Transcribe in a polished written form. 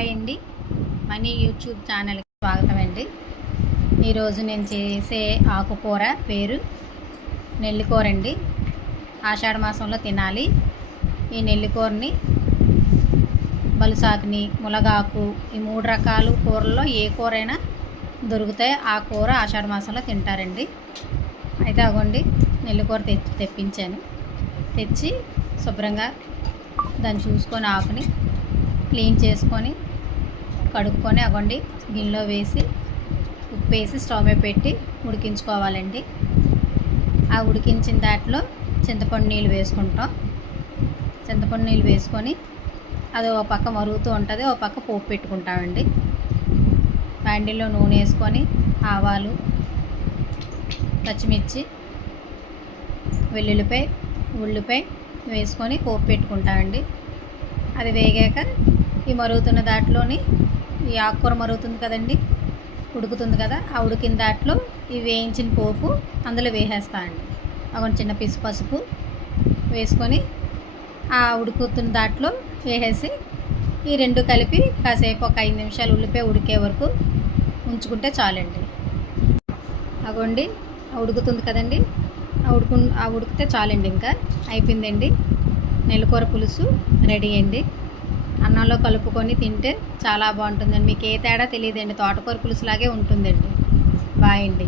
Hi అండి, money YouTube ఛానల్కి స్వాగతం అండి. ఈరోజు నేను చేసే ఆకుకూర పేరు నెల్లికూర అండి. ఆషాఢ మాసంలో తినాలి. ఈ నెల్లికూరని బలుసాకుని, ములగాకు, ఈ 3 రకాల కూరల్లో ఏ కూరైనా దొరుకుతాయి. ఆ కూర ఆషాఢ మాసంలో తింటారండి. అయితే అగోండి నెల్లికూర తెప్పించాను. తెచ్చి శుభ్రంగా దాన్ని చూసుకొని ఆకుని క్లీన్ చేసుకొని కడుక్కొని అగోండి గిన్నెలో వేసి ఉప్పు వేసి స్టవ్ మీద పెట్టి ఉడికించుకోవాలండి. ఆ ఉడికించిన దాంట్లో చింతపండు నీళ్ళు వేసుకుంటాం. చింతపండు నీళ్ళు వేసుకొని అది ఒక పక్క మరుగుతూ ఉంటుంది, ఒక పక్క పోపు పెట్టుకుంటామండి. బాండీలో నూనె వేసుకొని ఆవాలు, పచ్చిమిర్చి, వెల్లుల్లిపాయ, ఉల్లిపాయ వేసుకొని పోపు పెట్టుకుంటామండి. అది వేగాక ఈ మరుగుతున్న దాంట్లోని ఈ ఆకుకూర మరుగుతుంది కదండి, ఉడుకుతుంది కదా, ఆ ఉడికిన దాంట్లో ఈ వేయించిన పోపు అందులో వేసేస్తామండి. ఒక చిన్న పిసి పసుపు వేసుకొని ఆ ఉడుకుతున్న దాంట్లో వేసేసి ఈ 2 కలిపి కాసేపు ఒక 5 నిమిషాలు ఉల్లిపాయ ఉడికే వరకు ఉంచుకుంటే చాలండి. అగోండి ఉడుకుతుంది కదండి, ఉడికితే చాలండి. ఇంకా అయిపోయిందండి. నెల్లికూర పులుసు రెడీ అండి. అన్నంలో కలుపుకొని తింటే చాలా బాగుంటుందండి. మీకు ఏ తేడా తెలియదండి, తోటకూర పులుసులాగే ఉంటుందండి. బాయ్ అండి.